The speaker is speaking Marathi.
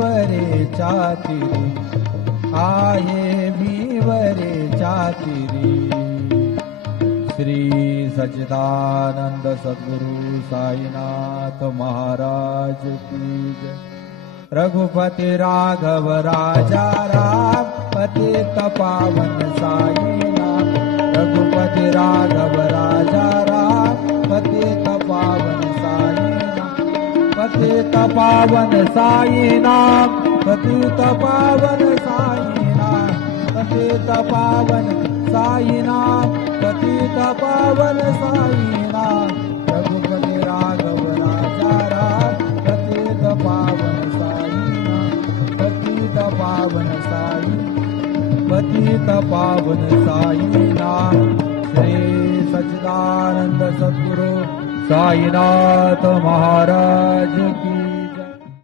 भीवरे चातिरी, आहे भीवरे चातिरी। श्री सच्चिदानंद सद्गुरु साईनाथ महाराज की जय। रघुपति राघव राजा राम, पतित पावन साईनाथ। रघुपति राघव राजा राम, पतित पावन साईनाथ। पतित पावन साईनाथ, पतित पावन साईनाथ। पतित पावन साईनाथ, पतित पावन साईनाथ। रघुपति राघव राजा राम, पतित पावन पावन साई, पतित पावन साईनाथ। श्री सच्चिदानंद सद्गुरु साईनाथ महाराज